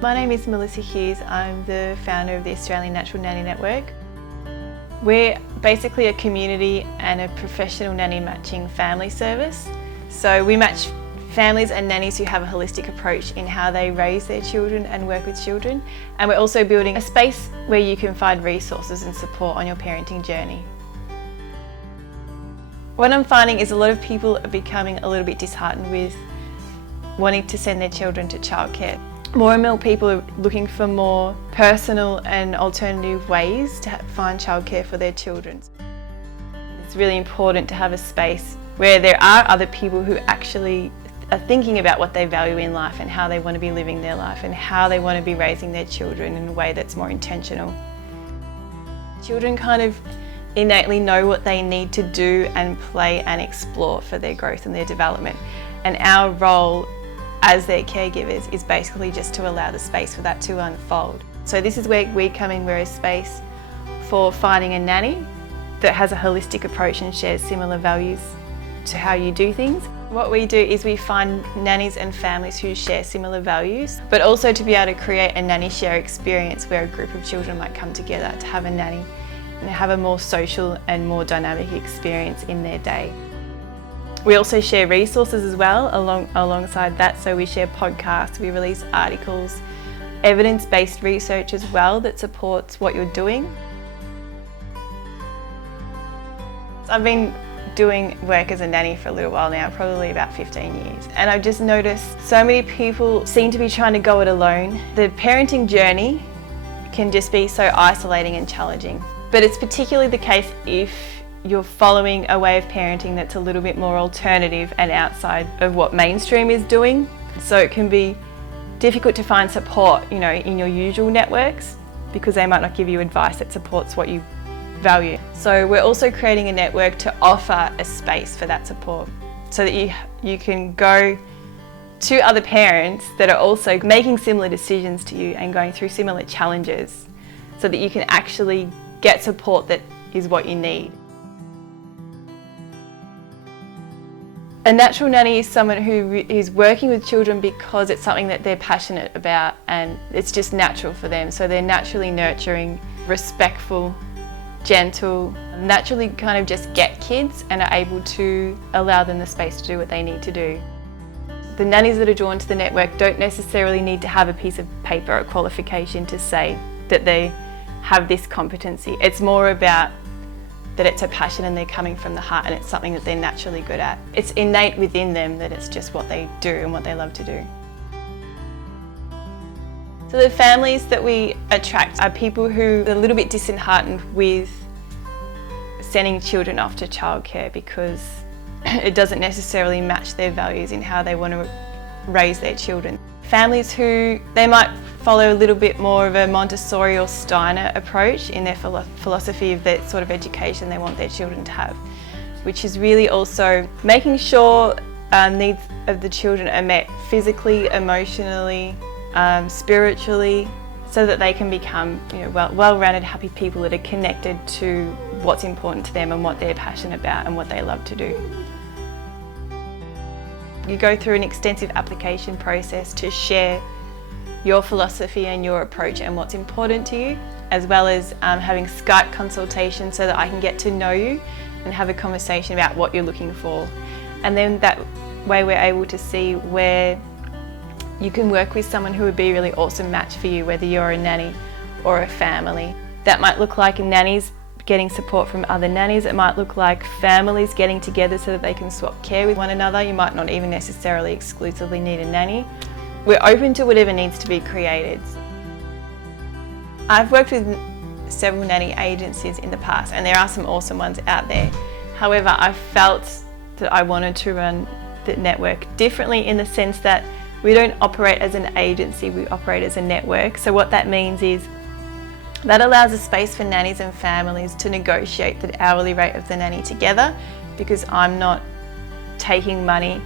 My name is Melissa Hughes. I'm the founder of the Australian Natural Nanny Network. We're basically a community and a professional nanny matching family service. So we match families and nannies who have a holistic approach in how they raise their children and work with children. And we're also building a space where you can find resources and support on your parenting journey. What I'm finding is a lot of people are becoming a little bit disheartened with wanting to send their children to childcare. More and more people are looking for more personal and alternative ways to find childcare for their children. It's really important to have a space where there are other people who actually are thinking about what they value in life and how they want to be living their life and how they want to be raising their children in a way that's more intentional. Children kind of innately know what they need to do and play and explore for their growth and their development. And our role as their caregivers is basically just to allow the space for that to unfold. So this is where we come in. We're a space for finding a nanny that has a holistic approach and shares similar values to how you do things. What we do is we find nannies and families who share similar values, but also to be able to create a nanny share experience where a group of children might come together to have a nanny and have a more social and more dynamic experience in their day. We also share resources as well alongside that. So we share podcasts, we release articles, evidence-based research as well that supports what you're doing. I've been doing work as a nanny for a little while now, probably about 15 years. And I've just noticed so many people seem to be trying to go it alone. The parenting journey can just be so isolating and challenging. But it's particularly the case if you're following a way of parenting that's a little bit more alternative and outside of what mainstream is doing. So it can be difficult to find support, in your usual networks because they might not give you advice that supports what you value. So we're also creating a network to offer a space for that support so that you can go to other parents that are also making similar decisions to you and going through similar challenges so that you can actually get support that is what you need. A natural nanny is someone who is working with children because it's something that they're passionate about and it's just natural for them. So they're naturally nurturing, respectful, gentle, naturally kind of just get kids and are able to allow them the space to do what they need to do. The nannies that are drawn to the network don't necessarily need to have a piece of paper or qualification to say that they have this competency. It's more about that it's a passion and they're coming from the heart and it's something that they're naturally good at. It's innate within them that it's just what they do and what they love to do. So the families that we attract are people who are a little bit disheartened with sending children off to childcare because it doesn't necessarily match their values in how they want to raise their children. Families who they might follow a little bit more of a Montessori or Steiner approach in their philosophy of the sort of education they want their children to have, which is really also making sure needs of the children are met physically, emotionally, spiritually, so that they can become well-rounded, happy people that are connected to what's important to them and what they're passionate about and what they love to do. You go through an extensive application process to share your philosophy and your approach and what's important to you, as well as having Skype consultations so that I can get to know you and have a conversation about what you're looking for. And then that way we're able to see where you can work with someone who would be a really awesome match for you, whether you're a nanny or a family. That might look like nannies getting support from other nannies. It might look like families getting together so that they can swap care with one another. You might not even necessarily exclusively need a nanny. We're open to whatever needs to be created. I've worked with several nanny agencies in the past and there are some awesome ones out there. However, I felt that I wanted to run the network differently in the sense that we don't operate as an agency, we operate as a network. So what that means is that allows a space for nannies and families to negotiate the hourly rate of the nanny together because I'm not taking money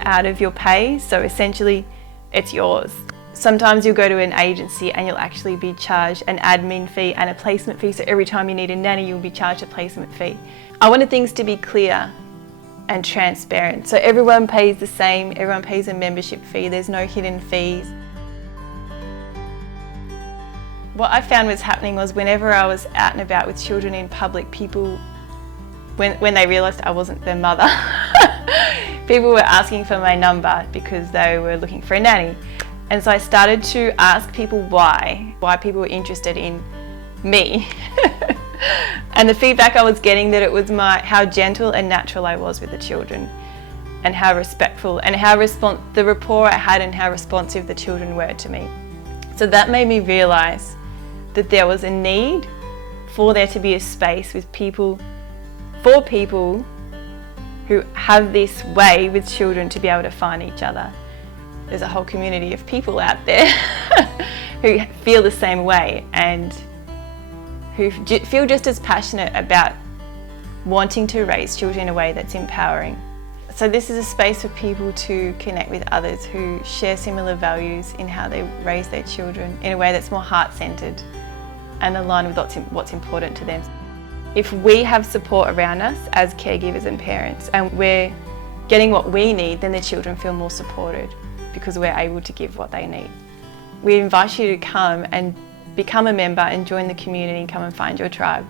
out of your pay, so essentially it's yours. Sometimes you'll go to an agency and you'll actually be charged an admin fee and a placement fee, so every time you need a nanny you'll be charged a placement fee. I wanted things to be clear and transparent, so everyone pays the same, everyone pays a membership fee, there's no hidden fees. What I found was happening was whenever I was out and about with children in public, people, when they realised I wasn't their mother, people were asking for my number because they were looking for a nanny. And so I started to ask people why people were interested in me. And the feedback I was getting that it was how gentle and natural I was with the children, and how respectful, and how the rapport I had and how responsive the children were to me. So that made me realise that there was a need for there to be a space with people, for people who have this way with children to be able to find each other. There's a whole community of people out there who feel the same way and who feel just as passionate about wanting to raise children in a way that's empowering. So this is a space for people to connect with others who share similar values in how they raise their children in a way that's more heart-centred and aligned with what's important to them. If we have support around us as caregivers and parents and we're getting what we need, then the children feel more supported because we're able to give what they need. We invite you to come and become a member and join the community and come and find your tribe.